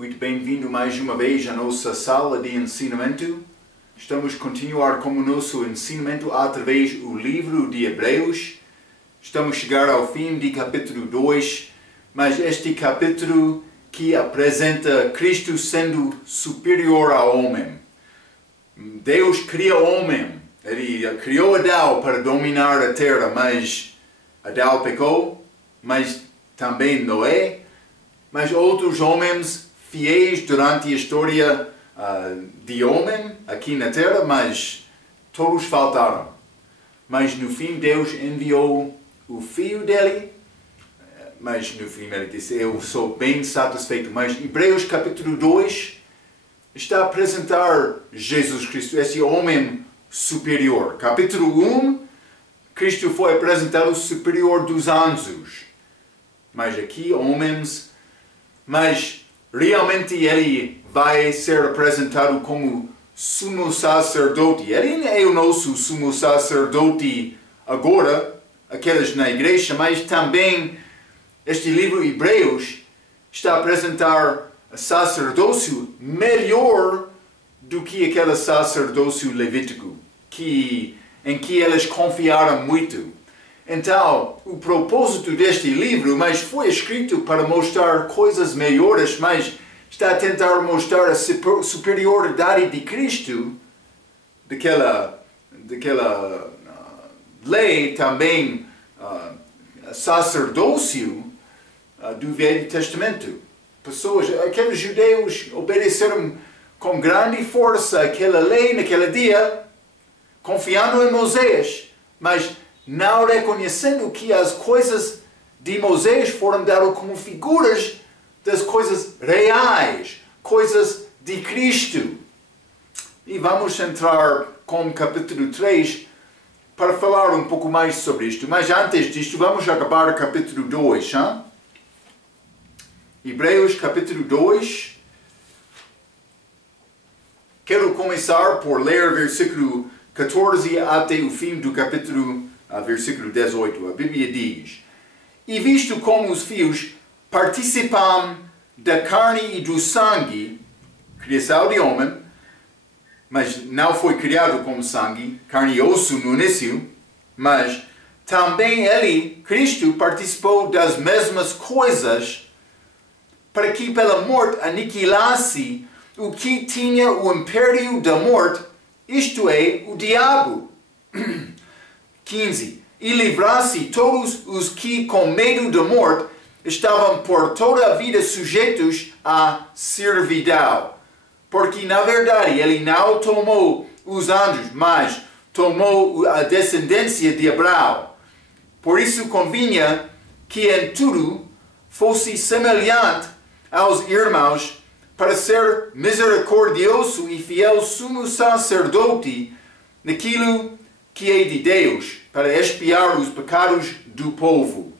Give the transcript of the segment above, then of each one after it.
Muito bem-vindo mais uma vez à nossa sala de ensinamento. Estamos a continuar com o nosso ensinamento através do livro de Hebreus. Estamos a chegar ao fim de capítulo 2, mas este capítulo que apresenta Cristo sendo superior ao homem. Deus cria o homem, Ele criou Adão para dominar a terra, mas Adão pecou, mas também Noé, mas outros homens fiéis durante a história de homem aqui na terra, mas todos faltaram. Mas no fim Deus enviou o filho dele, mas no fim ele disse, eu sou bem satisfeito. Mas Hebreus capítulo 2 está a apresentar Jesus Cristo, esse homem superior. Capítulo 1, Cristo foi apresentado superior dos anjos. Mas aqui homens, mas realmente ele vai ser apresentado como sumo sacerdote. Ele é o nosso sumo sacerdote agora, aqueles na igreja, mas também este livro Hebreus está a apresentar sacerdócio melhor do que aquele sacerdócio levítico, em que eles confiaram muito. Então, o propósito deste livro, mas foi escrito para mostrar coisas melhores, mas está a tentar mostrar a superioridade de Cristo, daquela lei também, sacerdócio do Velho Testamento. Aqueles judeus obedeceram com grande força aquela lei naquele dia, confiando em Moisés, mas não reconhecendo que as coisas de Moisés foram dadas como figuras das coisas reais, coisas de Cristo. E vamos entrar com capítulo 3 para falar um pouco mais sobre isto. Mas antes disto, vamos acabar o capítulo 2. Hein? Hebreus capítulo 2. Quero começar por ler versículo 14 até o fim do capítulo versículo 18, a Bíblia diz: E visto como os filhos participam da carne e do sangue, criação de homem, mas não foi criado com sangue, carne e osso no início, mas também ele, Cristo, participou das mesmas coisas, para que pela morte aniquilasse o que tinha o império da morte, isto é, o diabo. 15. E livrasse todos os que com medo da morte estavam por toda a vida sujeitos à servidão. Porque na verdade ele não tomou os anjos, mas tomou a descendência de Abraão. Por isso convinha que em tudo fosse semelhante aos irmãos, para ser misericordioso e fiel sumo sacerdote naquilo que é de Deus, para expiar os pecados do povo.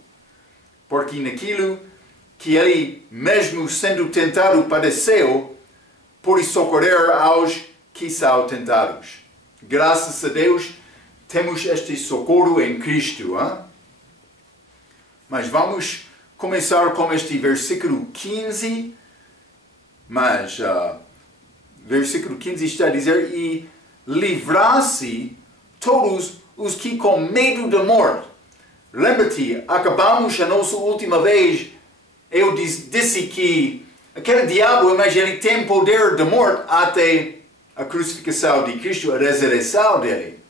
Porque naquilo que ele mesmo sendo tentado padeceu, por socorrer aos que são tentados. Graças a Deus temos este socorro em Cristo. Hein? Mas vamos começar com este versículo 15. Mas versículo 15 está a dizer: E livrasse todos os que com medo da morte. Lembra-te, acabamos a nossa última vez, eu disse que aquele diabo, mas ele tem poder de morte até a crucificação de Cristo, a ressurreição dele.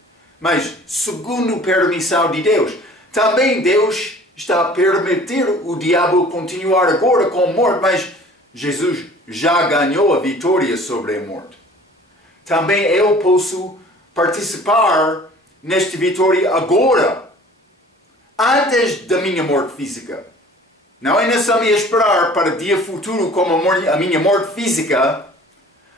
Mas segundo a permissão de Deus. Também Deus está a permitir o diabo continuar agora com a morte, mas Jesus já ganhou a vitória sobre a morte. Também eu posso participar nesta vitória agora, antes da minha morte física. Não é necessário esperar para o dia futuro como a minha morte física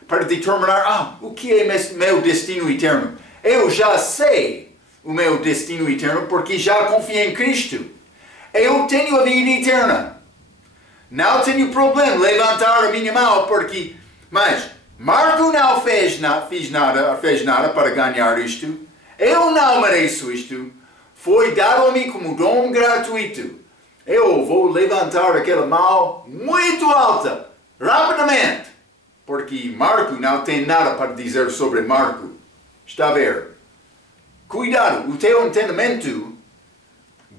para determinar o que é meu destino eterno. Eu já sei o meu destino eterno porque já confiei em Cristo. Eu tenho a vida eterna. Não tenho problema levantar a minha mão porque... Mas Marco não fez nada para ganhar isto. Eu não mereço isto. Foi dado a mim como dom gratuito. Eu vou levantar aquela mão muito alta, rapidamente, porque Marco não tem nada para dizer sobre Marco. Está a ver? Cuidado, o teu entendimento,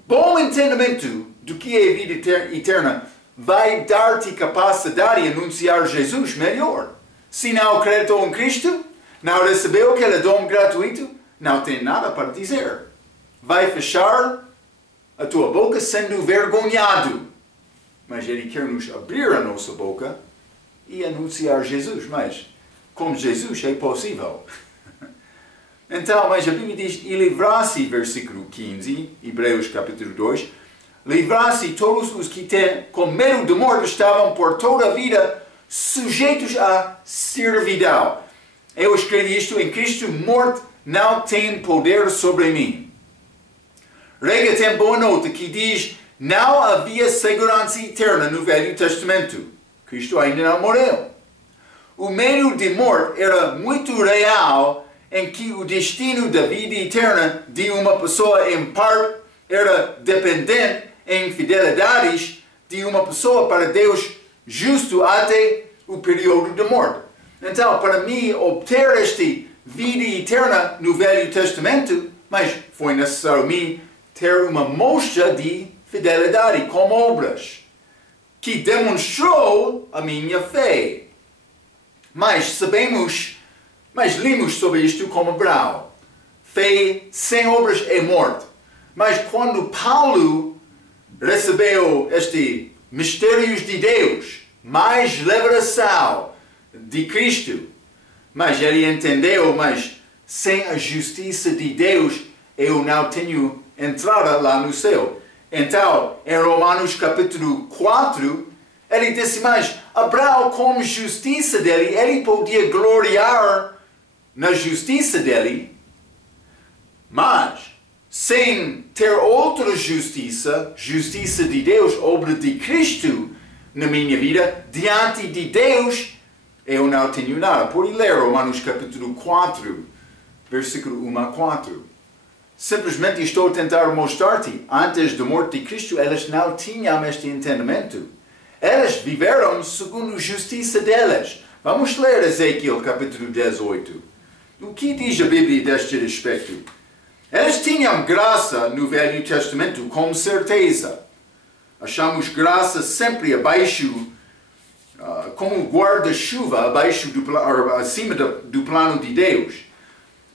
bom entendimento do que é a vida eterna, vai dar-te capacidade de anunciar Jesus melhor. Se não acreditou em Cristo, não recebeu aquele dom gratuito, não tem nada para dizer. Vai fechar a tua boca sendo vergonhado. Mas Ele quer nos abrir a nossa boca e anunciar Jesus. Mas com Jesus é possível. Então, mas a Bíblia diz, e livrasse, versículo 15, Hebreus capítulo 2, livrasse todos os que com medo de morte estavam por toda a vida sujeitos à servidão. Eu escrevi isto: em Cristo, morte não tem poder sobre mim. Rega tem boa nota que diz, não havia segurança eterna no Velho Testamento. Cristo ainda não morreu. O medo de morte era muito real, em que o destino da vida eterna de uma pessoa, em parte, era dependente em fidelidades de uma pessoa para Deus justo até o período de morte. Então, para mim, obter esta vida eterna no Velho Testamento, mas foi necessário mim ter uma mostra de fidelidade com obras, que demonstrou a minha fé. Mas lemos sobre isto como Abraão. Fé sem obras é morte. Mas quando Paulo recebeu estes mistérios de Deus, mais revelação de Cristo, mas ele entendeu, mas sem a justiça de Deus eu não tenho entrada lá no céu. Então, em Romanos capítulo 4, ele disse, mas Abraão, com a justiça dele, ele podia gloriar na justiça dele, mas sem ter outra justiça, justiça de Deus, obra de Cristo na minha vida, diante de Deus, eu não tenho nada. Pode ler Romanos capítulo 4, versículo 1 a 4. Simplesmente estou a tentar mostrar-te, antes da morte de Cristo, elas não tinham este entendimento. Elas viveram segundo a justiça delas. Vamos ler Ezequiel capítulo 18. O que diz a Bíblia deste respeito? Elas tinham graça no Velho Testamento, com certeza. Achamos graça sempre abaixo, como guarda-chuva acima do plano de Deus.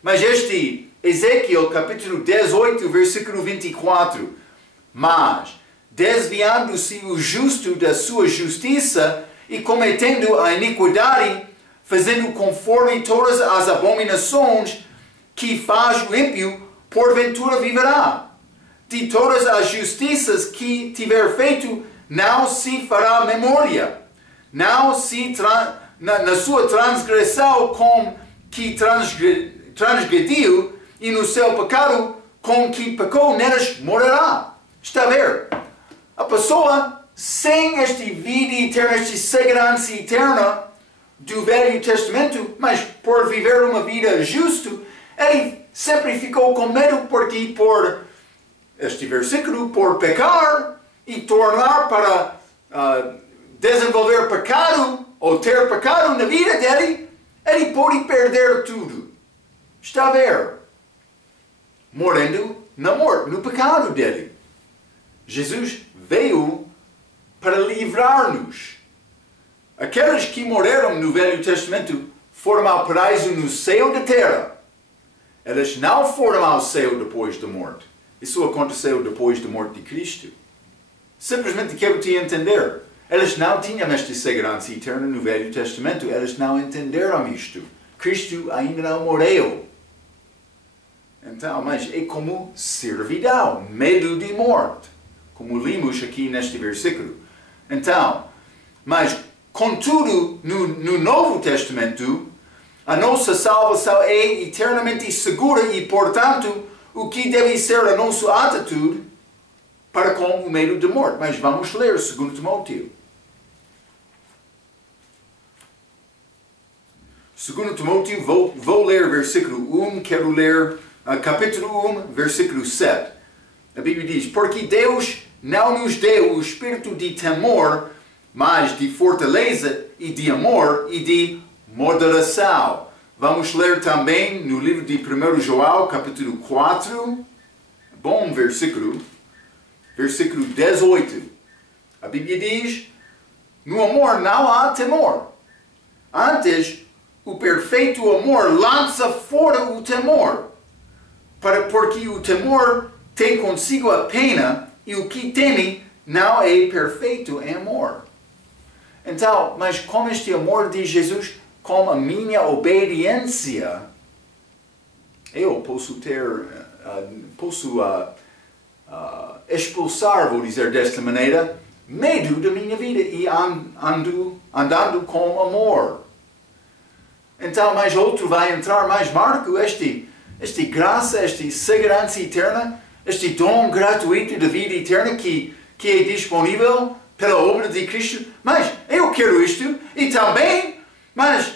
Mas este Ezequiel capítulo 18, versículo 24. Mas, desviando-se o justo da sua justiça e cometendo a iniquidade, fazendo conforme todas as abominações que faz o ímpio, porventura viverá. De todas as justiças que tiver feito, não se fará memória. Não se na sua transgressão com que transgrediu, e no seu pecado com que pecou, nelas morrerá. Está a ver? A pessoa sem esta vida eterna, esta segurança eterna do Velho Testamento, mas por viver uma vida justa, ele sempre ficou com medo, porque por este versículo, por pecar e tornar para desenvolver pecado ou ter pecado na vida dele, ele pode perder tudo. Está a ver? Morrendo na morte, no pecado dele. Jesus veio para livrar-nos. Aqueles que morreram no Velho Testamento foram ao paraíso no céu da terra. Eles não foram ao céu depois da morte. Isso aconteceu depois da morte de Cristo. Simplesmente quero te entender. Eles não tinham esta segurança eterna no Velho Testamento. Eles não entenderam isto. Cristo ainda não morreu. Então, mas é como servidão, medo de morte, como vimos aqui neste versículo. Então, mas contudo, no Novo Testamento, a nossa salvação é eternamente segura e, portanto, o que deve ser a nossa atitude para com o medo de morte. Mas vamos ler 2 Timóteo. 2 Timóteo, vou ler versículo 1, quero ler capítulo 1, versículo 7. A Bíblia diz, porque Deus não nos deu o espírito de temor, mas de fortaleza e de amor e de moderação. Vamos ler também no livro de 1 João, capítulo 4, bom versículo 18. A Bíblia diz, no amor não há temor. Antes, o perfeito amor lança fora o temor, porque o temor tem consigo a pena e o que teme não é perfeito em amor. Então, mas com este amor de Jesus, com a minha obediência, eu posso expulsar, vou dizer desta maneira, medo da minha vida e andando com amor. Então, mais outro vai entrar, mais Marco, este graça, esta segurança eterna, este dom gratuito da vida eterna que é disponível pela obra de Cristo. Mas eu quero isto e também, mas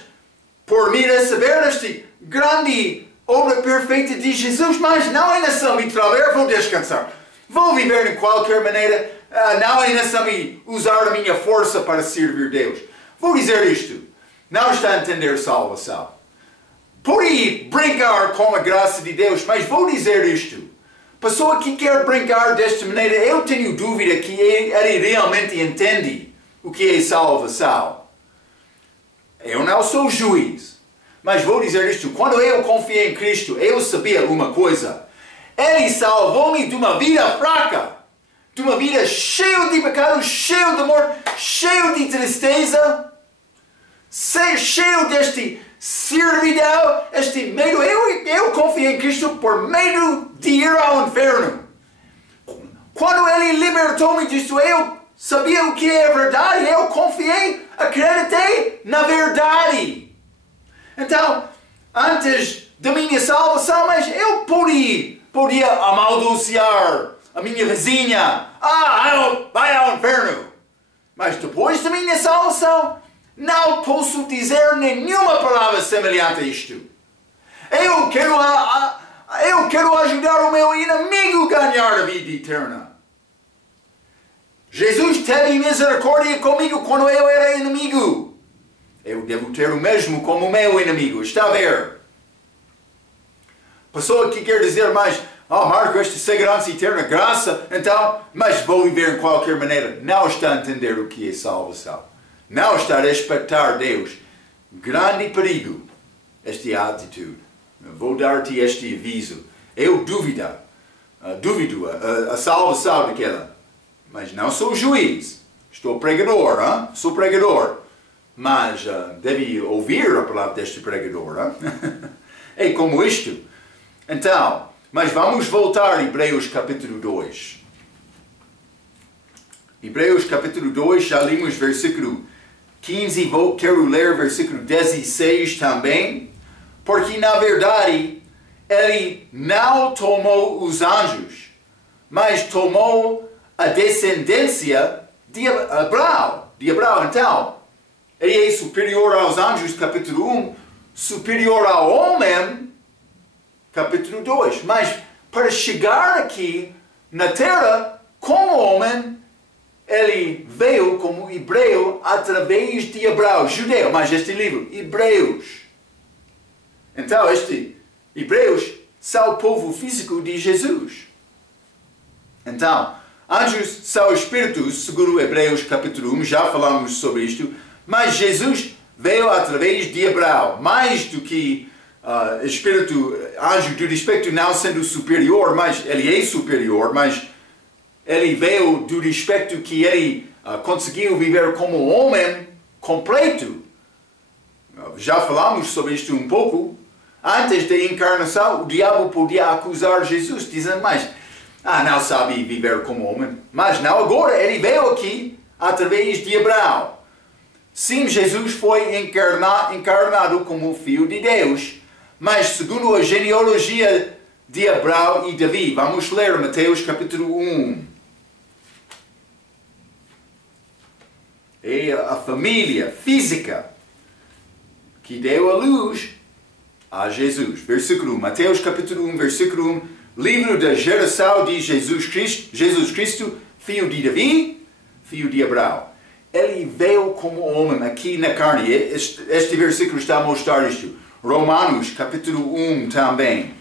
por me receber esta grande obra perfeita de Jesus, mas não é necessário me trabalhar, vou descansar. Vou viver de qualquer maneira, não é necessário usar a minha força para servir Deus. Vou dizer isto, não está a entender salvação. Pode brincar com a graça de Deus, mas vou dizer isto. Pessoa que quer brincar desta maneira, eu tenho dúvida que ele realmente entende o que é salvação. Eu não sou juiz, mas vou dizer isto. Quando eu confiei em Cristo, eu sabia uma coisa. Ele salvou-me de uma vida fraca, de uma vida cheia de pecado, cheia de amor, cheia de tristeza, cheio deste servidão, este medo. Eu confiei em Cristo por medo de ir ao inferno. Quando Ele libertou-me disso, eu sabia o que é verdade, eu confiei, acreditei na verdade. Então, antes da minha salvação, mas eu podia amaldiçoar a minha vizinha. Vai ao inferno. Mas depois da minha salvação, não posso dizer nenhuma palavra semelhante a isto. Eu quero ajudar o meu inimigo a ganhar a vida eterna. Jesus teve misericórdia comigo quando eu era inimigo. Eu devo ter o mesmo como o meu inimigo. Está a ver? Pessoa que quer dizer mais, Marco, esta segurança eterna, graça, então, mas vou viver de qualquer maneira. Não está a entender o que é salvação. Não está a respeitar Deus. Grande perigo esta atitude. Vou dar-te este aviso. Eu duvido a salvação daquela. Mas não sou juiz. Estou pregador, sou pregador. Mas deve ouvir a palavra deste pregador. É como isto. Então, mas vamos voltar a Hebreus capítulo 2. Hebreus capítulo 2, já limos versículo 15, quero ler versículo 16 também, porque na verdade ele não tomou os anjos, mas tomou a descendência de Abraão. Então, ele é superior aos anjos, capítulo 1, superior ao homem, capítulo 2. Mas para chegar aqui na terra como homem, ele veio como hebreu através de Abraão, judeu, mas este livro, Hebreus. Então, este Hebreus são o povo físico de Jesus. Então, anjos são espíritos, segundo Hebreus capítulo 1, já falamos sobre isto, mas Jesus veio através de Abraão, mais do que espírito, anjo do respeito não sendo superior, mas ele é superior, mas ele veio do respeito que ele conseguiu viver como homem completo. Já falamos sobre isto um pouco. Antes da encarnação, o diabo podia acusar Jesus, dizendo, mas não sabe viver como homem. Mas não, agora ele veio aqui através de Abraão. Sim, Jesus foi encarnado como filho de Deus, mas segundo a genealogia de Abraão e Davi. Vamos ler Mateus capítulo 1. É a família física que deu a luz a Jesus. Versículo 1. Mateus capítulo 1, versículo 1. Livro da geração de Jesus Cristo, filho de Davi, filho de Abraão. ele veio como homem aqui na carne. Este versículo está a mostrar isto. Romanos capítulo 1 também.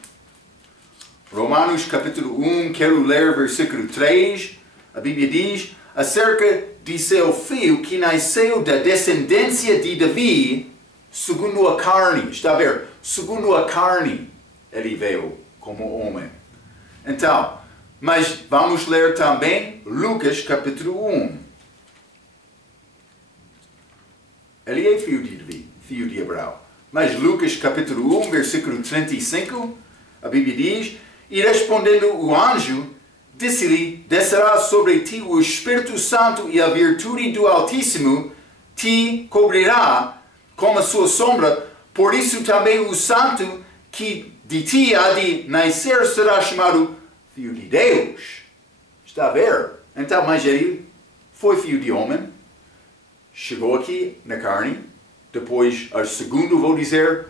Romanos capítulo 1, quero ler versículo 3. A Bíblia diz, acerca de seu filho que nasceu da descendência de Davi, segundo a carne. Está a ver? Segundo a carne, ele veio como homem. Então, mas vamos ler também Lucas capítulo 1. Ele é filho de Davi, filho de Abraão. Mas Lucas capítulo 1, versículo 35, a Bíblia diz, e respondendo o anjo, disse-lhe, descerá sobre ti o Espírito Santo e a virtude do Altíssimo te cobrirá com a sua sombra, por isso também o santo que de ti há de nascer será chamado Filho de Deus. Está a ver? Então, mas ele foi filho de homem, chegou aqui na carne, depois, a segundo vou dizer,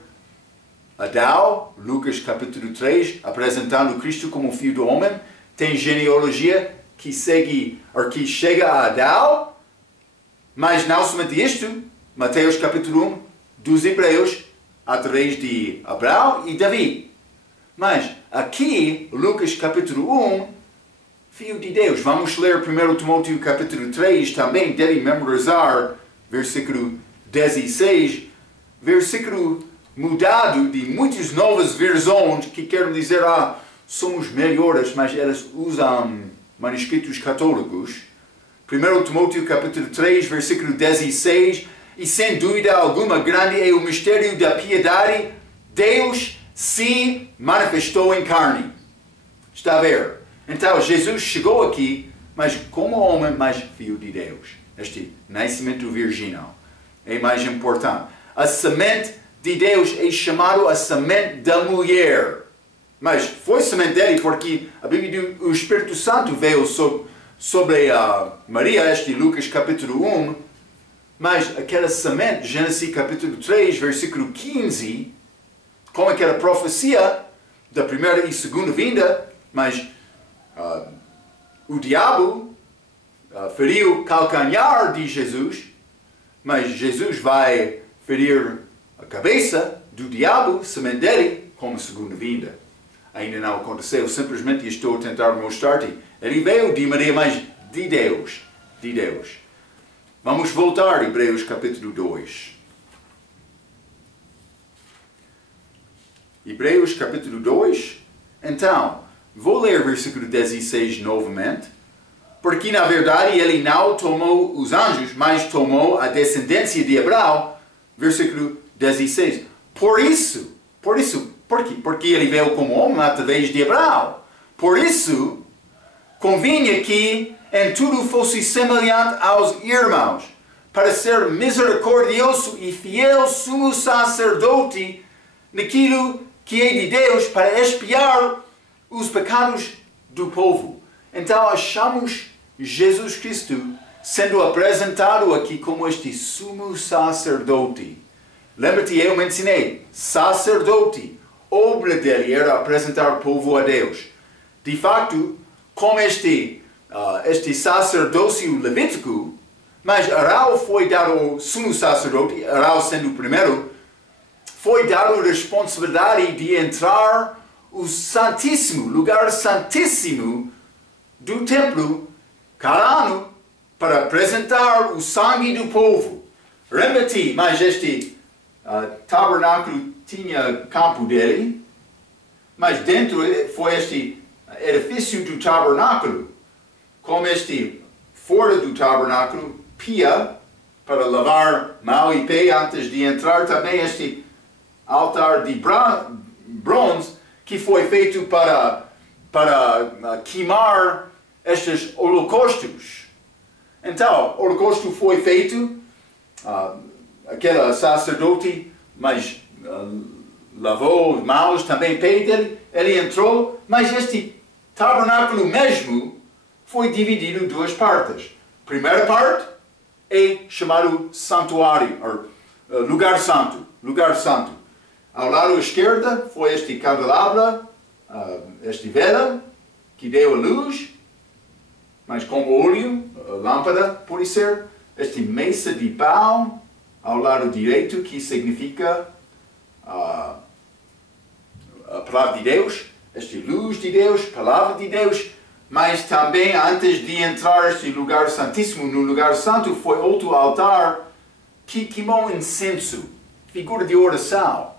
Adão, Lucas capítulo 3, apresentando Cristo como filho do homem, tem genealogia que segue, ou que chega a Adão, mas não somente isto, Mateus capítulo 1, dos Hebreus, através de Abraão e Davi. Mas aqui, Lucas capítulo 1, filho de Deus. Vamos ler 1 Timóteo capítulo 3 também, deve memorizar versículo 16, versículo mudado de muitas novas versões que querem dizer, somos melhores, mas elas usam manuscritos católicos. 1 Timóteo capítulo 3, versículo 16, e sem dúvida alguma grande é o mistério da piedade, Deus se manifestou em carne. Está a ver? Então Jesus chegou aqui, mas como homem, mas filho de Deus. Este nascimento virginal é mais importante. A semente de Deus é chamado a semente da mulher. Mas foi semente dele porque a Bíblia diz o Espírito Santo veio sobre a Maria, este Lucas capítulo 1. Mas aquela semente, Gênesis capítulo 3, versículo 15, com aquela profecia da primeira e segunda vinda, mas o diabo feriu o calcanhar de Jesus, mas Jesus vai ferir a cabeça do diabo, semente dele, como segunda vinda. Ainda não aconteceu, simplesmente estou a tentar mostrar-te. Ele veio de Maria, mas de Deus. De Deus. Vamos voltar a Hebreus capítulo 2. Hebreus capítulo 2. Então, vou ler versículo 16 novamente. Porque na verdade ele não tomou os anjos, mas tomou a descendência de Abraão. Versículo 16. Por quê? Porque ele veio como homem através de Abraão. Por isso, convinha que em tudo fosse semelhante aos irmãos, para ser misericordioso e fiel sumo sacerdote naquilo que é de Deus, para expiar os pecados do povo. Então achamos Jesus Cristo sendo apresentado aqui como este sumo sacerdote. Lembra-te, eu me ensinei, sacerdote, obra dele era apresentar o povo a Deus. De facto, como este sacerdócio levítico, mas Arão foi dado ao sumo sacerdote, Arão sendo o primeiro, foi dado a responsabilidade de entrar o santíssimo, lugar santíssimo do templo, cada ano, para apresentar o sangue do povo. Lembra-te, mas este tabernáculo tinha campo dele, mas dentro foi este edifício do tabernáculo, como este fora do tabernáculo, pia, para lavar mão e pé antes de entrar, também este altar de bronze, que foi feito para queimar estes holocaustos. Então, o holocausto foi feito, aquele sacerdote, mas lavou as mãos, também pé dele, ele entrou, mas este tabernáculo mesmo foi dividido em duas partes. A primeira parte é chamado santuário, ou lugar santo, lugar santo. Ao lado esquerdo foi este candelabro, este vela, que deu a luz, mas com óleo, lâmpada, pode ser. este mesa de pau ao lado direito, que significa a palavra de Deus, este luz de Deus, palavra de Deus, mas também antes de entrar neste lugar santíssimo, no lugar santo, foi outro altar que queimou incenso, figura de oração.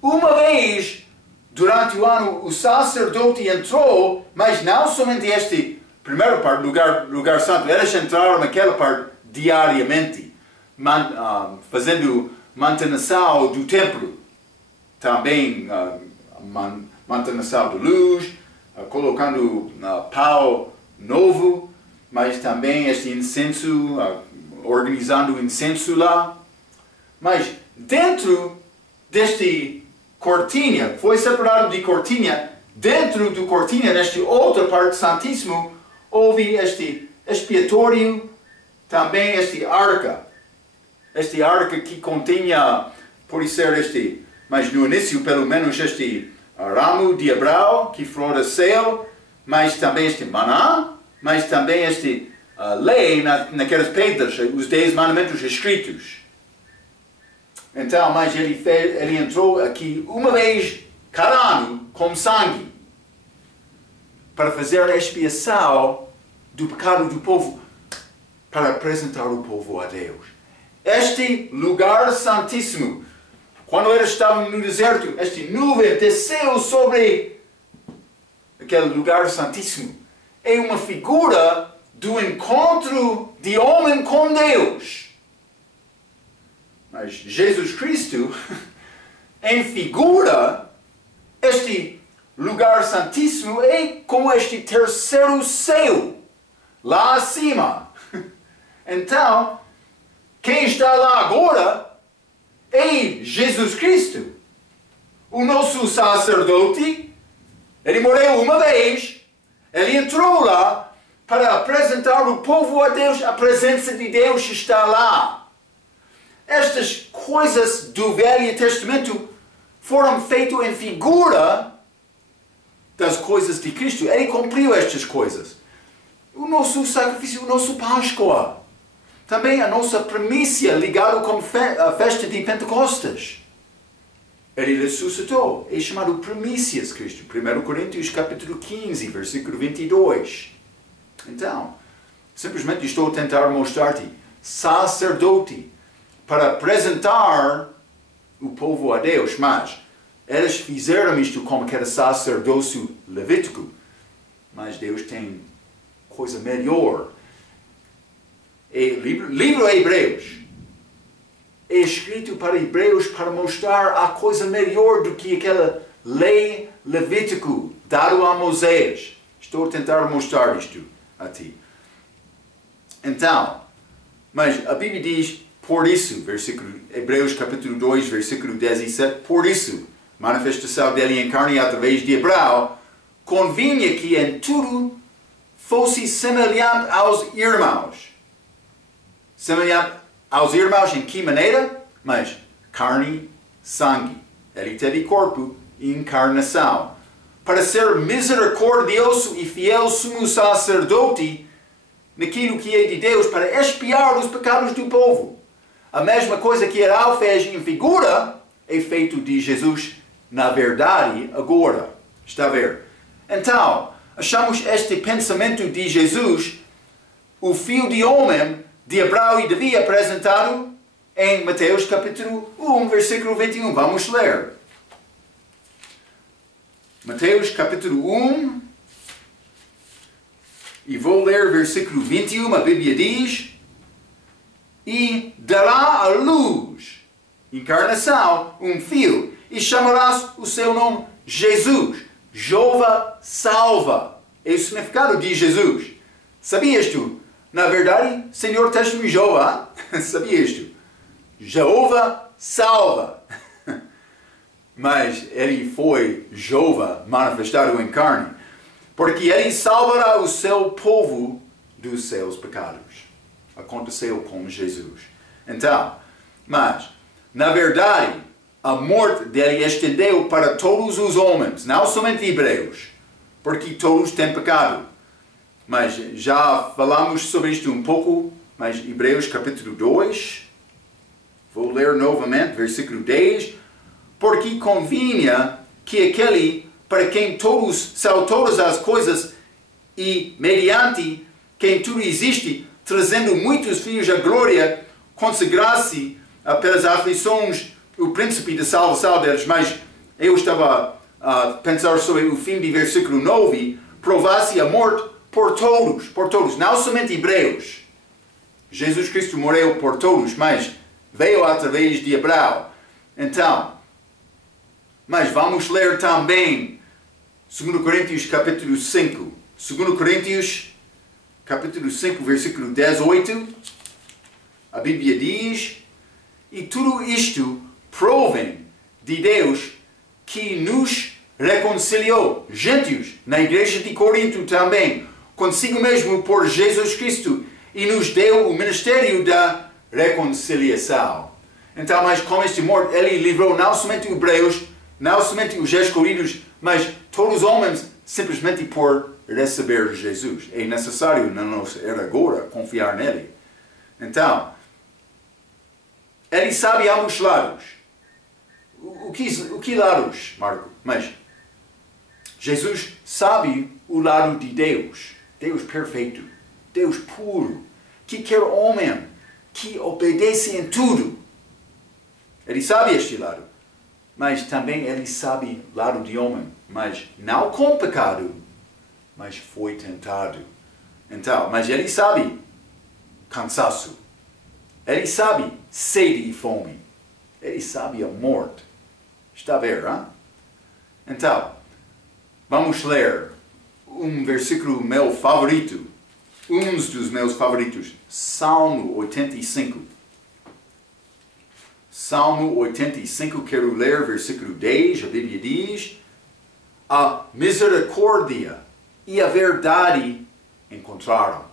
Uma vez, durante o ano, o sacerdote entrou, mas não somente este primeira parte, lugar santo, eles entraram naquela parte diariamente, fazendo manutenção do templo, também manutenção da luz, colocando pau novo, mas também este incenso, organizando o incenso lá. Mas dentro deste cortina, foi separado de cortina, dentro do cortina, nesta outra parte santíssimo, houve este expiatório, também este arca que continha, pode ser este, mas no início pelo menos este ramo de Abraão que floresceu, mas também este maná, mas também este lei naquelas pedras, os 10 mandamentos escritos. Então, mas ele entrou aqui uma vez cada ano com sangue para fazer a expiação do pecado do povo, para apresentar o povo a Deus. Este lugar santíssimo, quando eles estavam no deserto, este nuvem desceu sobre aquele lugar santíssimo. É uma figura do encontro de homem com Deus. Mas Jesus Cristo, em figura, este lugar santíssimo é como este terceiro céu, lá acima. Então, quem está lá agora é Jesus Cristo, o nosso sacerdote. Ele morreu uma vez, ele entrou lá para apresentar o povo a Deus, a presença de Deus está lá. Estas coisas do Velho Testamento foram feitas em figura das coisas de Cristo. Ele cumpriu estas coisas. O nosso sacrifício, o nosso Páscoa. Também a nossa primícia ligada com a festa de Pentecostes. Ele ressuscitou. É chamado primícias Cristo. 1 Coríntios capítulo 15, versículo 22. Então, simplesmente estou a tentar mostrar-te sacerdote para apresentar o povo a Deus. Mas eles fizeram isto como que era sacerdócio levítico. Mas Deus tem coisa melhor. Livro Hebreus é escrito para Hebreus para mostrar a coisa melhor do que aquela lei levítico dado a Moisés. Estou a tentar mostrar isto a ti. Então, mas a Bíblia diz, por isso, Hebreus capítulo 2, versículo 17, por isso, manifestação dele em carne através de Abraão, convinha que em tudo fosse semelhante aos irmãos. Semelhante aos irmãos em que maneira? Mas carne, sangue. Ele teve corpo e encarnação. Para ser misericordioso e fiel sumo sacerdote naquilo que é de Deus, para expiar os pecados do povo. A mesma coisa que Arão fez em figura, é feito de Jesus na verdade agora. Está a ver? Então, achamos este pensamento de Jesus, o Filho de Homem, de Abraão e Davi, apresentado em Mateus capítulo 1, versículo 21. Vamos ler. Mateus capítulo 1, e vou ler versículo 21, a Bíblia diz, e dará à luz, encarnação, um filho, e chamarás o seu nome Jesus. Jeová salva. É o significado de Jesus. Sabias tu? Na verdade, Senhor testemunho Jeová, sabias tu? Jeová salva. Mas ele foi Jeová manifestado em carne, porque ele salvará o seu povo dos seus pecados. Aconteceu com Jesus. Então, mas, na verdade, a morte dele estendeu para todos os homens, não somente hebreus, porque todos têm pecado. Mas já falamos sobre isto um pouco mas Hebreus capítulo 2, vou ler novamente, versículo 10. Porque convinha que aquele para quem são todas as coisas e mediante quem tudo existe, trazendo muitos filhos à glória, consagrasse pelas aflições o príncipe da salvação deles. Mas eu estava a pensar sobre o fim de versículo 9, provasse a morte por todos, não somente hebreus. Jesus Cristo morreu por todos, mas veio através de Abraão. Então, mas vamos ler também 2 Coríntios capítulo 5. 2 Coríntios capítulo 5, versículo 18. A Bíblia diz: e tudo isto provém de Deus que nos reconciliou, gentios, na igreja de Corinto também, consigo mesmo por Jesus Cristo, e nos deu o ministério da reconciliação. Então, mas com este morto, ele livrou não somente os hebreus, não somente os escolhidos, mas todos os homens, simplesmente por receber Jesus. É necessário na nossa era agora confiar nele. Então, ele sabe ambos lados. O que lados, Marco? Mas Jesus sabe o lado de Deus. Deus perfeito. Deus puro. Que quer homem que obedece em tudo. Ele sabe este lado. Mas também ele sabe o lado de homem. Mas não com pecado. Mas foi tentado. Então, mas ele sabe cansaço. Ele sabe sede e fome. Ele sabe a morte. Está a ver, hein? Então, vamos ler um versículo meu favorito. Um dos meus favoritos. Salmo 85. Salmo 85, quero ler versículo 10. A Bíblia diz: a misericórdia e a verdade encontraram.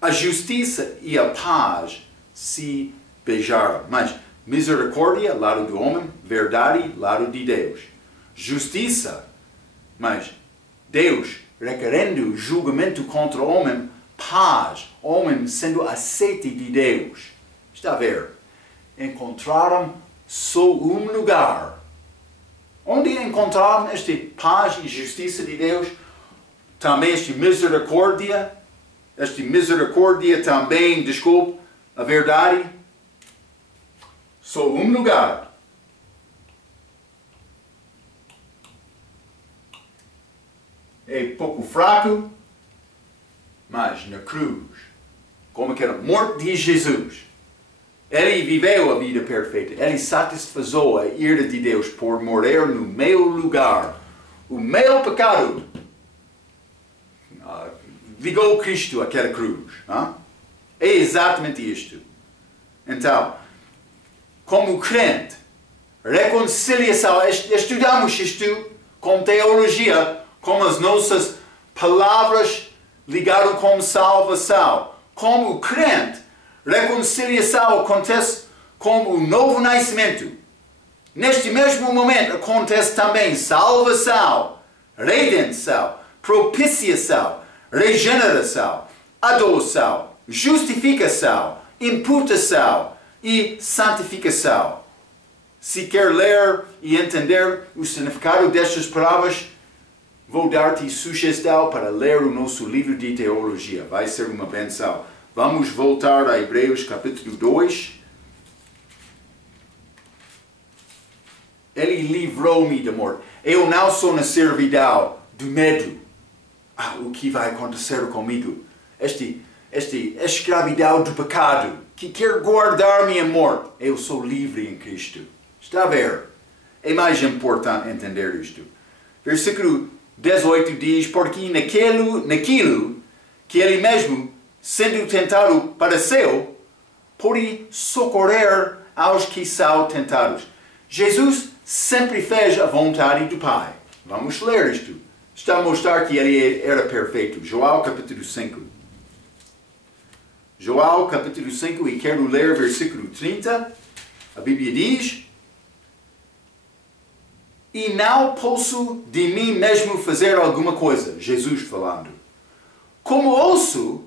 A justiça e a paz se beijaram. Mas misericórdia, lado do homem, verdade, lado de Deus. Justiça, mas Deus requerendo julgamento contra o homem, paz, homem sendo aceite de Deus. Está a ver? Encontraram só um lugar. Onde encontraram esta paz e justiça de Deus? Também esta misericórdia também, desculpe, a verdade. Só um lugar. É pouco fraco, mas na cruz, como que era a morte de Jesus, ele viveu a vida perfeita. Ele satisfazou a ira de Deus por morrer no meu lugar. O meu pecado ligou Cristo àquela cruz. É exatamente isto. Então, como crente, reconciliação, estudamos isto com teologia, com as nossas palavras ligadas com salvação. Como crente, reconciliação acontece como o novo nascimento. Neste mesmo momento acontece também salvação, redenção, propiciação, regeneração, adoção, justificação, imputação e santificação. Se quer ler e entender o significado destas palavras, vou dar-te sugestão para ler o nosso livro de teologia. Vai ser uma benção. Vamos voltar a Hebreus capítulo 2. Ele livrou-me da morte. Eu não sou na servidão do medo. O que vai acontecer comigo? Esta escravidão do pecado que quer guardar-me a morte. Eu sou livre em Cristo. Está a ver? É mais importante entender isto. Versículo 18 diz: porque naquilo que ele mesmo, sendo tentado, padeceu, pode socorrer aos que são tentados. Jesus sempre fez a vontade do Pai. Vamos ler isto. Está a mostrar que ele era perfeito. João capítulo 5. João capítulo 5, e quero ler versículo 30. A Bíblia diz: e não posso de mim mesmo fazer alguma coisa. Jesus falando. Como ouço,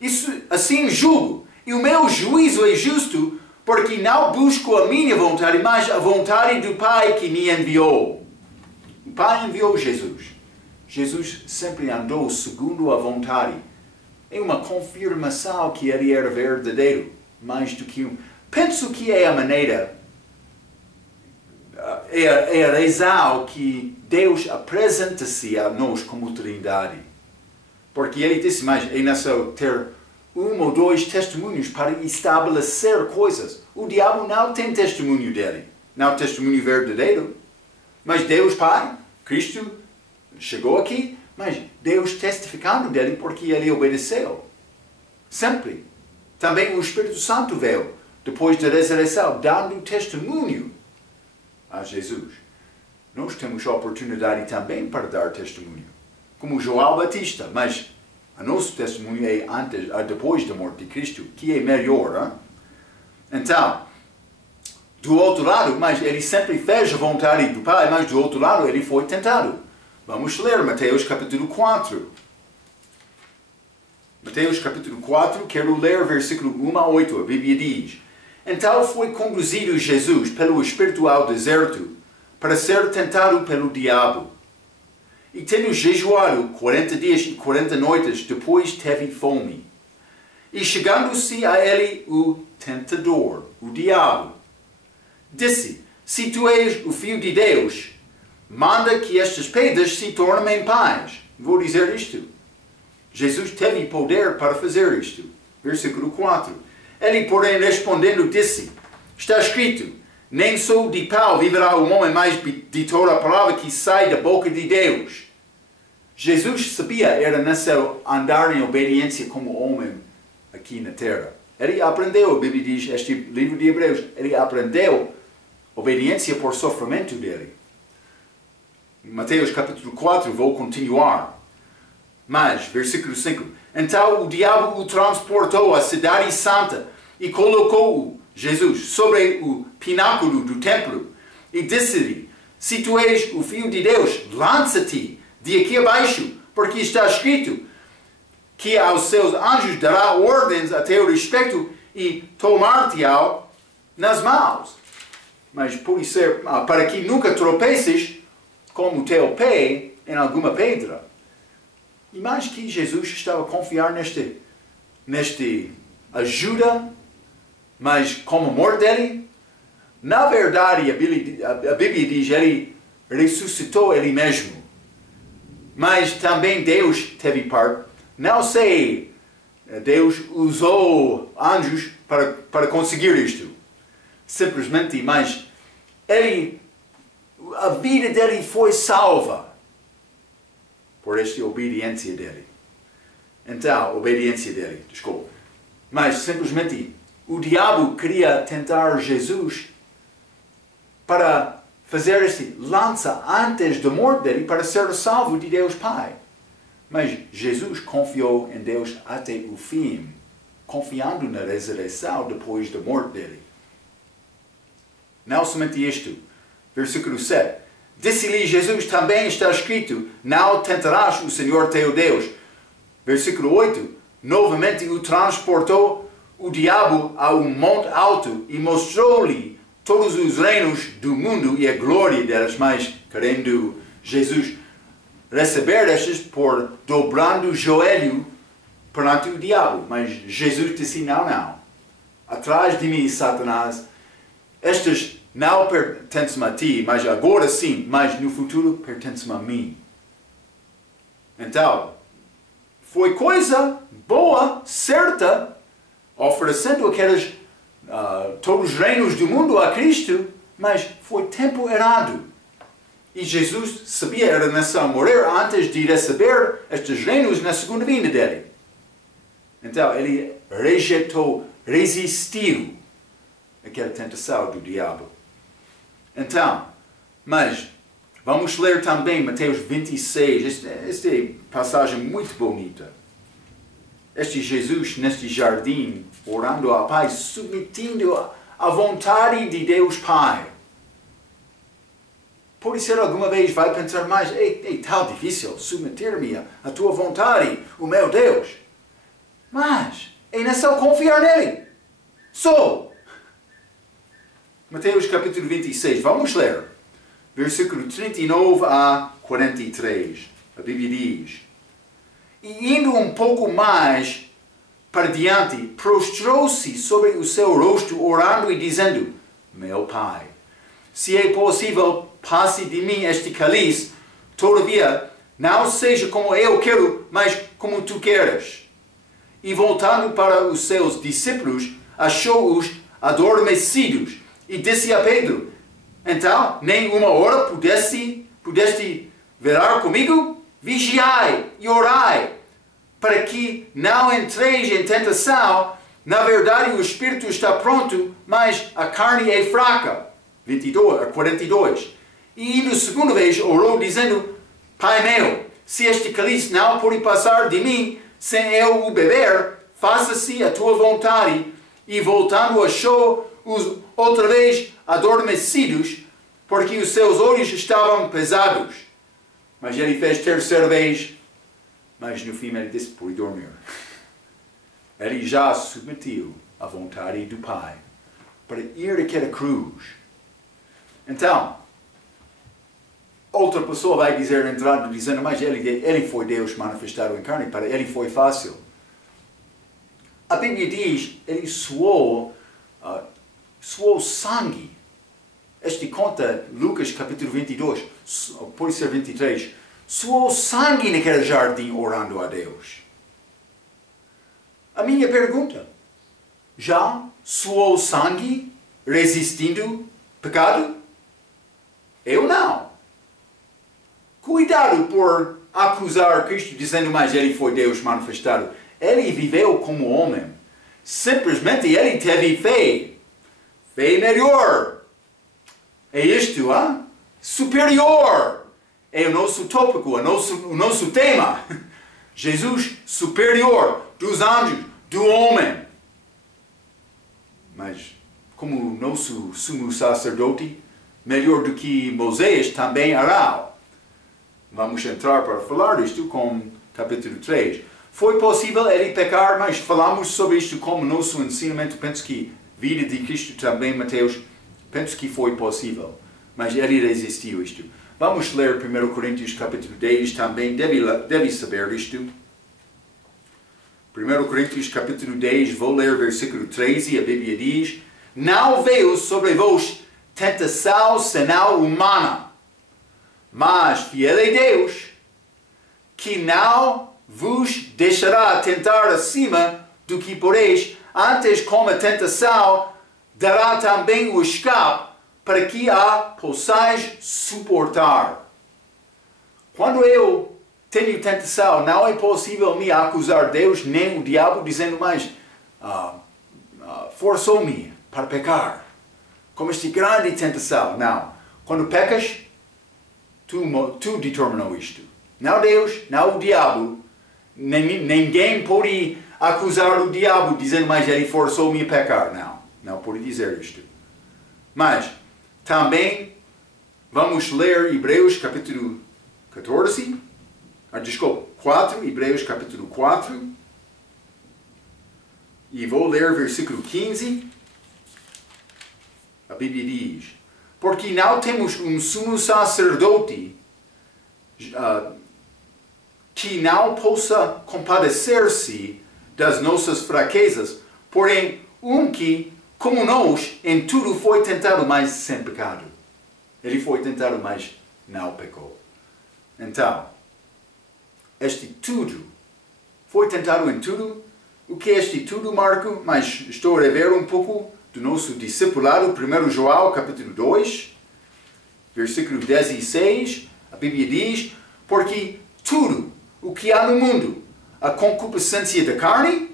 isso assim julgo, e o meu juízo é justo, porque não busco a minha vontade, mas a vontade do Pai que me enviou. O Pai enviou Jesus. Jesus sempre andou segundo a vontade. É uma confirmação que ele era verdadeiro, mais do que um. Penso que é a maneira, é a razão que Deus apresenta-se a nós como Trindade. Porque ele disse, mas é necessário ter um ou dois testemunhos para estabelecer coisas. O diabo não tem testemunho dele, não testemunho verdadeiro. Mas Deus Pai, Cristo, chegou aqui, mas Deus testificando dele porque ele obedeceu. Sempre. Também o Espírito Santo veio, depois da ressurreição, dando testemunho a Jesus. Nós temos a oportunidade também para dar testemunho. Como João Batista, mas o nosso testemunho é depois da morte de Cristo, que é melhor. Hein? Então, do outro lado, mas ele sempre fez a vontade do Pai, mas do outro lado ele foi tentado. Vamos ler Mateus capítulo 4. Mateus capítulo 4, quero ler versículo 1 a 8, a Bíblia diz: Então foi conduzido Jesus pelo Espírito ao deserto, para ser tentado pelo diabo. E tendo jejuado 40 dias e 40 noites, depois teve fome. E chegando-se a ele o tentador, o diabo, disse: Se tu és o Filho de Deus, manda que estas pedras se tornem pães. Vou dizer isto. Jesus teve poder para fazer isto. Versículo 4. Ele, porém, respondendo, disse: Está escrito: Nem só de pão viverá o homem, mas de toda a palavra que sai da boca de Deus. Jesus sabia que era necessário andar em obediência como homem aqui na terra. Ele aprendeu, a Bíblia diz, este livro de Hebreus, ele aprendeu obediência por sofrimento dele. Em Mateus capítulo 4, vou continuar. Mas, versículo 5. Então o diabo o transportou à cidade santa e colocou-o, Jesus, sobre o pináculo do templo e disse-lhe: Se tu és o Filho de Deus, lança-te de aqui abaixo, porque está escrito que aos seus anjos dará ordens a teu respeito e tomar-te-ão nas mãos. Mas pode ser para que nunca tropeces com o teu pé em alguma pedra. E mais que Jesus estava a confiar neste ajuda, mas como amor dele, na verdade a Bíblia diz que ele ressuscitou ele mesmo. Mas também Deus teve parte. Não sei, Deus usou anjos para conseguir isto. Simplesmente, mas a vida dele foi salva por esta obediência dele. Então, obediência dele, desculpa. Mas simplesmente, o diabo queria tentar Jesus para fazer este lança antes da morte dele para ser salvo de Deus Pai. Mas Jesus confiou em Deus até o fim, confiando na ressurreição depois da morte dele. Não somente isto. Versículo 7. Disse-lhe Jesus, também está escrito: Não tentarás o Senhor teu Deus. Versículo 8. Novamente o transportou o diabo a um monte alto e mostrou-lhe todos os reinos do mundo e a glória deles, mas querendo Jesus receber estes por dobrando o joelho perante o diabo. Mas Jesus disse: Não. Atrás de mim, Satanás, estes não pertencem a ti, mas agora sim, mas no futuro pertencem a mim. Então, foi coisa boa, certa, oferecendo aqueles todos os reinos do mundo a Cristo, mas foi tempo errado. E Jesus sabia que era necessário morrer antes de receber estes reinos na segunda vinda dele. Então, ele rejeitou, resistiu àquela tentação do diabo. Então, mas vamos ler também Mateus 26. Esta é passagem muito bonita. Este Jesus neste jardim, orando ao Pai, submetindo à vontade de Deus Pai. Pode ser alguma vez vai pensar mais, é tão difícil submeter-me à tua vontade, o meu Deus. Mas é é necessário confiar nele. Só. Mateus capítulo 26, vamos ler. Versículo 39 a 43. A Bíblia diz: E indo um pouco mais para diante, prostrou-se sobre o seu rosto, orando e dizendo: Meu Pai, se é possível, passe de mim este cálice, todavia, não seja como eu quero, mas como tu queres. E voltando para os seus discípulos, achou-os adormecidos, e disse a Pedro: Então, nem uma hora pudeste velar comigo? Vigiai e orai, para que não entreis em tentação. Na verdade, o espírito está pronto, mas a carne é fraca. 42. E indo segunda vez, orou, dizendo: Pai meu, se este cálice não pode passar de mim, sem eu o beber, faça-se a tua vontade. E voltando, achou-os outra vez adormecidos, porque os seus olhos estavam pesados. Mas ele fez terceira vez, mas no fim ele disse: por dormir. Ele já submeteu à vontade do Pai para ir àquela cruz. Então, outra pessoa vai dizer, entrando, dizendo: mas ele foi Deus manifestado em carne, para ele foi fácil. A Bíblia diz, ele suou sangue. Este conta Lucas capítulo 22, pode ser 23. Suou sangue naquele jardim orando a Deus. A minha pergunta: já suou sangue resistindo pecado? Eu não. Cuidado por acusar Cristo dizendo: mas ele foi Deus manifestado. Ele viveu como homem. Simplesmente ele teve fé. Fé melhor. É isto, superior. É o nosso tópico, o nosso tema. Jesus superior dos anjos, do homem. Mas, como nosso sumo sacerdote, melhor do que Moisés, também Arão. Vamos entrar para falar disto com capítulo 3. Foi possível ele pecar, mas falamos sobre isto como nosso ensinamento. Penso que vida de Cristo também, Mateus, penso que foi possível. Mas ele resistiu isto. Vamos ler 1 Coríntios capítulo 10, também deve saber isto. 1 Coríntios capítulo 10, vou ler versículo 13, a Bíblia diz: Não veio sobre vós tentação senão humana, mas fiel é Deus, que não vos deixará tentar acima do que podeis, antes com a tentação dará também o escape, para que a possais suportar. Quando eu tenho tentação, não é possível me acusar Deus nem o diabo dizendo: mas forçou-me para pecar. Como esta grande tentação. Não. Quando pecas, tu determinou isto. Não Deus, não o diabo. Ninguém pode acusar o diabo dizendo: mas ele forçou-me a pecar. Não. Não pode dizer isto. Mas também vamos ler Hebreus capítulo 4, Hebreus capítulo 4. E vou ler versículo 15. A Bíblia diz: Porque não temos um sumo sacerdote que não possa compadecer-se das nossas fraquezas, porém que, como nós, em tudo foi tentado, mas sem pecado. Ele foi tentado, mas não pecou. Então, este tudo, foi tentado em tudo. O que é este tudo, Marco? Mas estou a rever um pouco do nosso discipulado, 1 João, capítulo 2, versículo 16. A Bíblia diz: Porque tudo o que há no mundo, a concupiscência da carne,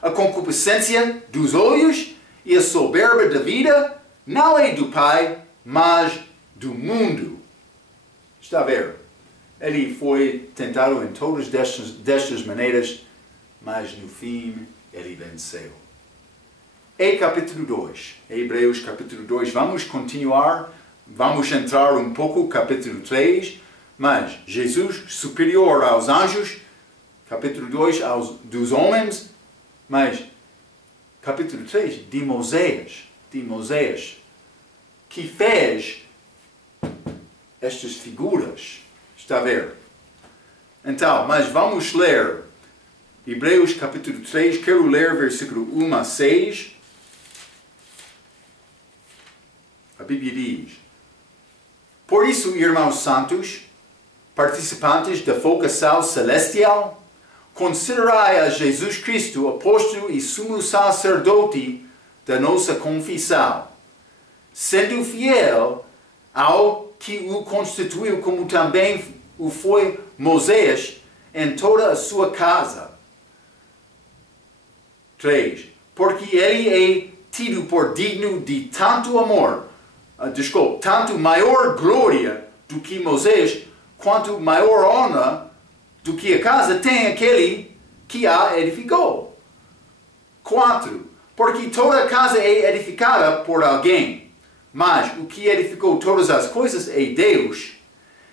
a concupiscência dos olhos e a soberba da vida, não é do Pai, mas do mundo. Está a ver? Ele foi tentado em todas destas maneiras, mas no fim ele venceu. E capítulo 2, Hebreus capítulo 2, vamos continuar, vamos entrar um pouco capítulo 3, mas Jesus superior aos anjos, capítulo 2 dos homens, mas capítulo 3, de Moisés, que fez estas figuras. Está a ver? Então, mas vamos ler Hebreus capítulo 3, quero ler versículo 1 a 6. A Bíblia diz: Por isso, irmãos santos, participantes da vocação celestial, considerai a Jesus Cristo, apóstolo e sumo sacerdote da nossa confissão, sendo fiel ao que o constituiu, como também o foi Moisés em toda a sua casa. 3. Porque ele é tido por digno de tanto amor, tanto maior glória do que Moisés, quanto maior honra do que a casa tem aquele que a edificou. 4. Porque toda a casa é edificada por alguém, mas o que edificou todas as coisas é Deus.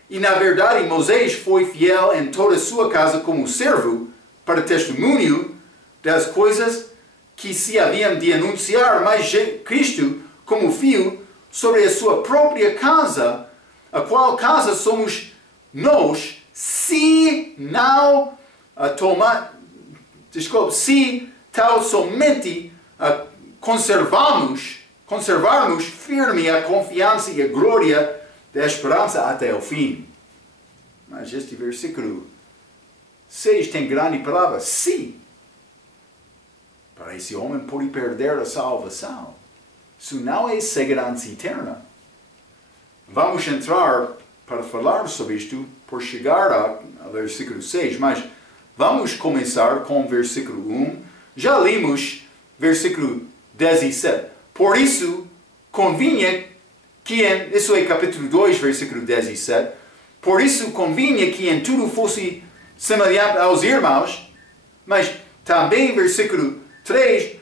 E na verdade Moisés foi fiel em toda a sua casa como servo, para testemunho das coisas que se haviam de anunciar, mas Cristo como filho sobre a sua própria casa, a qual casa somos nós, se tal somente conservarmos firme a confiança e a glória da esperança até o fim. Mas este versículo 6 tem grande palavra, se. Para esse homem pode perder a salvação. Isso não é segurança eterna. Vamos entrar para falar sobre isto, por chegar ao versículo 6, mas vamos começar com o versículo 1. Já lemos versículo 17. Por isso, convinha que isso é capítulo 2, versículo 17. Por isso, convinha que em tudo fosse semelhante aos irmãos, mas também versículo 3,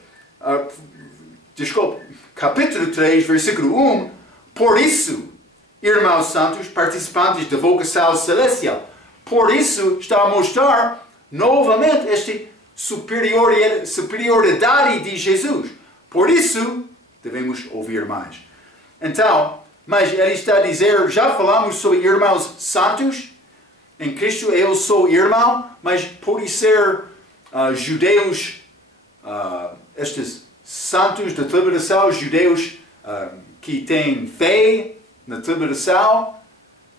capítulo 3, versículo 1. Por isso, irmãos santos, participantes da vocação celestial. Por isso, está a mostrar novamente esta superioridade de Jesus. Por isso, devemos ouvir mais. Então, mas ele está a dizer, já falamos sobre irmãos santos. Em Cristo eu sou irmão, mas pode ser judeus, estes santos da tribulação, judeus que têm fé na tribulação,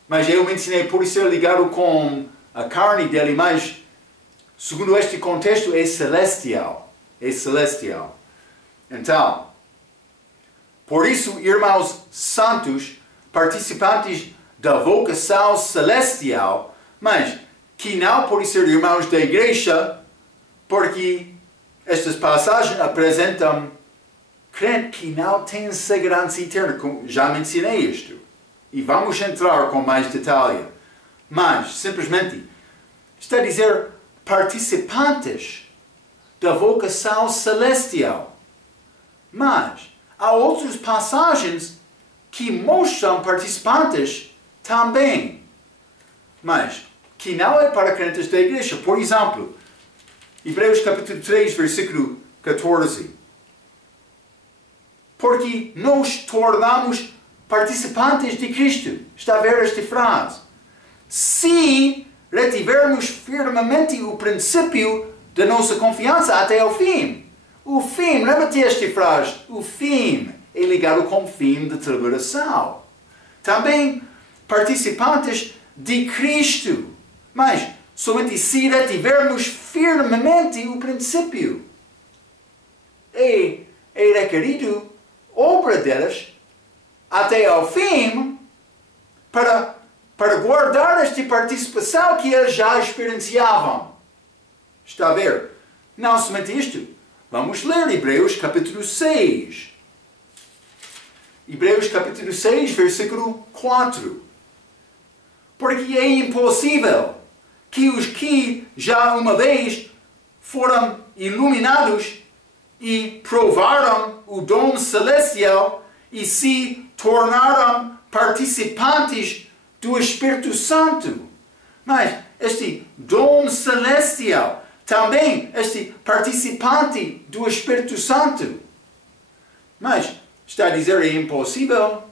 mas eu mencionei, pode ser ligado com a carne dele, mas segundo este contexto é celestial. É celestial. Então, por isso, irmãos santos, participantes da vocação celestial, mas que não podem ser irmãos da igreja, porque estas passagens apresentam crente que não tem segurança eterna, como já mencionei isto. E vamos entrar com mais detalhe. Mas, simplesmente, está a dizer participantes da vocação celestial. Mas, há outras passagens que mostram participantes também. Mas, que não é para crentes da igreja. Por exemplo, Hebreus capítulo 3, versículo 14. Porque nos tornamos participantes de Cristo. Está a ver esta frase? Se retivermos firmemente o princípio da nossa confiança até ao fim. O fim, lembra-te esta frase? O fim é ligado com o fim da tribulação. Também participantes de Cristo. Mas somente se retivermos firmemente o princípio. É requerido obra deles até ao fim para guardar esta participação que eles já experienciavam. Está a ver? Não somente isto. Vamos ler Hebreus capítulo 6. Hebreus capítulo 6, versículo 4. Porque é impossível que os que já uma vez foram iluminados e provaram o dom celestial e se tornaram participantes do Espírito Santo. Mas este dom celestial também este participante do Espírito Santo. Mas está a dizer é impossível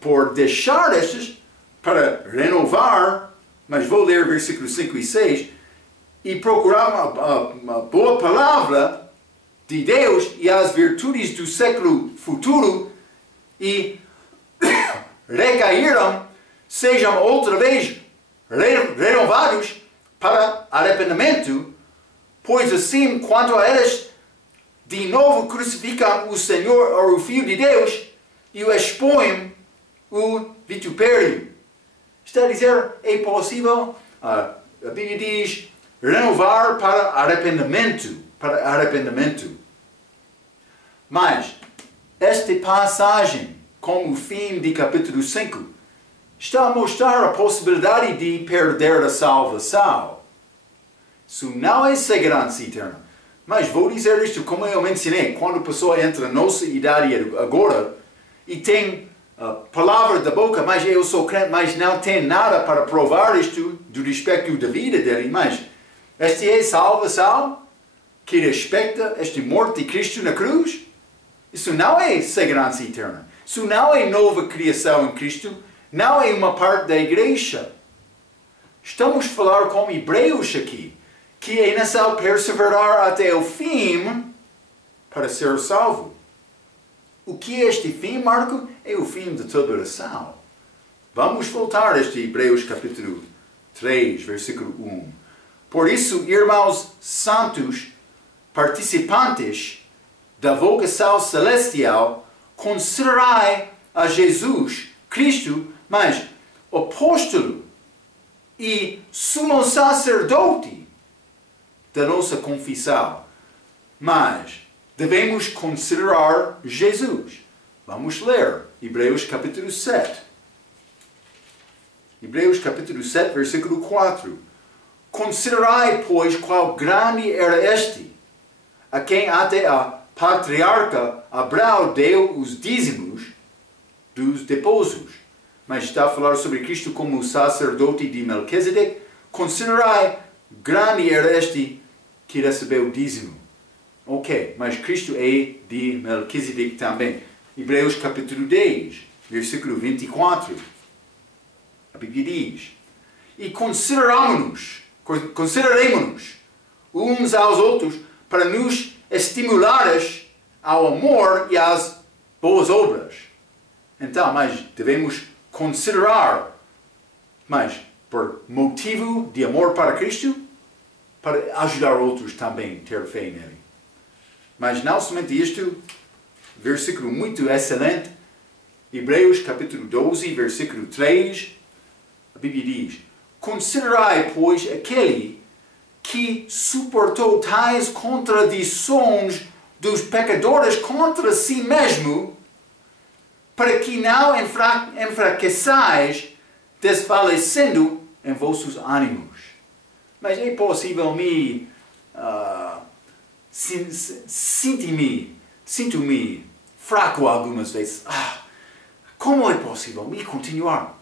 por deixar estes para renovar, mas vou ler versículos 5 e 6, e procurar uma boa palavra de Deus e as virtudes do século futuro e recaíram, sejam outra vez renovados para arrependimento, pois assim, quanto a eles, de novo crucificam o Senhor, ou o Filho de Deus, e o expõem o vitupério. Está a dizer, é possível, a Bíblia diz, renovar para arrependimento. Mas, esta passagem, como o fim de capítulo 5, está a mostrar a possibilidade de perder a salvação. Isso não é segurança eterna. Mas vou dizer isto como eu mencionei, quando a pessoa entra na nossa idade agora e tem a palavra da boca, mas eu sou crente, mas não tem nada para provar isto do respeito da vida dele, mas esta é salvação que respeita esta morte de Cristo na cruz? Isso não é segurança eterna. Isso não é nova criação em Cristo. Não é uma parte da igreja. Estamos a falar como hebreus aqui, que é necessário perseverar até o fim para ser salvo. O que é este fim, Marco? É o fim da tribulação. Vamos voltar a este Hebreus capítulo 3, versículo 1. Por isso, irmãos santos, participantes da vocação celestial, considerai a Jesus Cristo, mas apóstolo e sumo sacerdote da nossa confissão. Mas devemos considerar Jesus. Vamos ler Hebreus capítulo 7. Hebreus capítulo 7, versículo 4. Considerai, pois, qual grande era este, a quem até a patriarca Abraão deu os dízimos dos depósitos. Mas está a falar sobre Cristo como o sacerdote de Melquisedeque. Considerai, grande era este que recebeu o dízimo. Ok, mas Cristo é de Melquisedeque também. Hebreus capítulo 10, versículo 24. A Bíblia diz: e consideremos-nos uns aos outros para nos estimulares ao amor e às boas obras. Então, mas devemos considerar, mas por motivo de amor para Cristo, para ajudar outros também a ter fé nele. Mas não somente isto, versículo muito excelente, Hebreus capítulo 12, versículo 3, a Bíblia diz: considerai, pois, aquele que suportou tais contradições dos pecadores contra si mesmo, para que não enfraqueçais, desfalecendo em vossos ânimos. Mas é possível sinto-me fraco algumas vezes. Como é possível me continuar?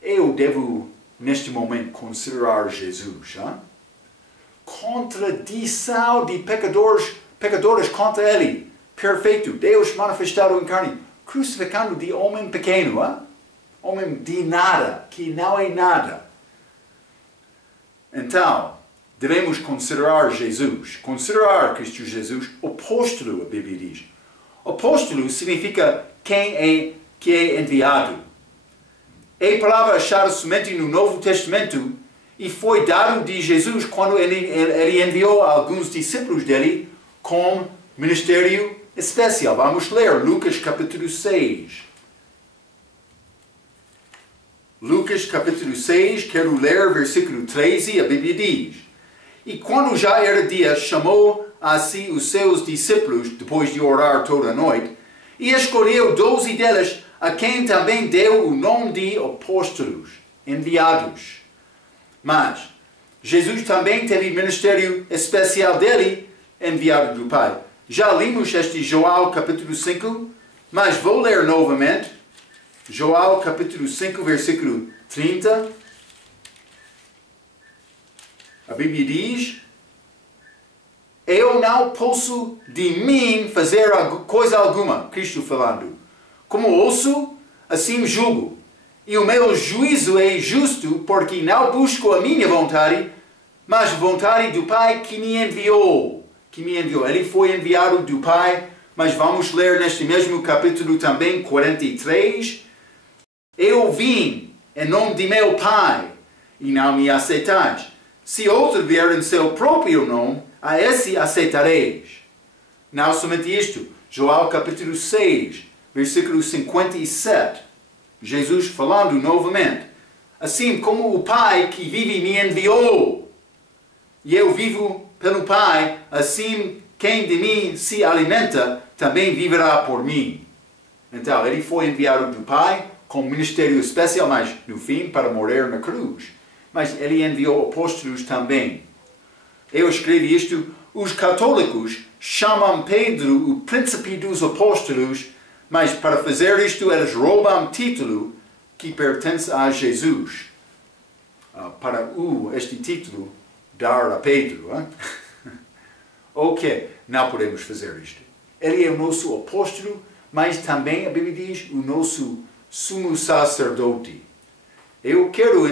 Eu devo, neste momento, considerar Jesus. Contradição de pecadores contra Ele. Perfeito. Deus manifestado em carne. Crucificando de homem pequeno. Homem de nada, que não é nada. Então, devemos considerar Jesus. Considerar Cristo Jesus apóstolo, a Bíblia diz. Apóstolo significa que é enviado. É palavra achada somente no Novo Testamento e foi dado de Jesus quando ele enviou alguns discípulos dele com ministério especial. Vamos ler Lucas capítulo 6. Lucas capítulo 6, quero ler versículo 13, a Bíblia diz: e quando já era dia, chamou a si os seus discípulos, depois de orar toda a noite, e escolheu 12 deles, a quem também deu o nome de apóstolos, enviados. Mas Jesus também teve ministério especial dele, enviado do Pai. Já lemos este João capítulo 5, mas vou ler novamente. João capítulo 5, versículo 30. A Bíblia diz: eu não posso de mim fazer coisa alguma, Cristo falando. Como ouço, assim julgo. E o meu juízo é justo, porque não busco a minha vontade, mas a vontade do Pai que me enviou. Ele foi enviado do Pai, mas vamos ler neste mesmo capítulo também, 43. Eu vim em nome de meu Pai, e não me aceitais. Se outro vier em seu próprio nome, a esse aceitareis. Não somente isto, João capítulo 6, versículo 57. Jesus falando novamente. Assim como o Pai que vive me enviou, e eu vivo pelo Pai, assim quem de mim se alimenta, também viverá por mim. Então, ele foi enviado do Pai, com um ministério especial, mas no fim, para morrer na cruz. Mas ele enviou apóstolos também. Eu escrevi isto, os católicos chamam Pedro o príncipe dos apóstolos, mas para fazer isto eles roubam título que pertence a Jesus. Para este título dar a Pedro. Ok, não podemos fazer isto. Ele é o nosso apóstolo, mas também a Bíblia diz o nosso sumo sacerdote. Eu quero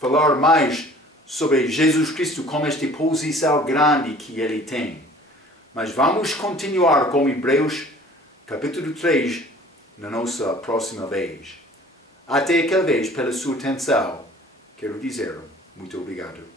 falar mais sobre Jesus Cristo com esta posição grande que ele tem. Mas vamos continuar com Hebreus capítulo 3 na nossa próxima vez. Até aquela vez, pela sua atenção, quero dizer muito obrigado.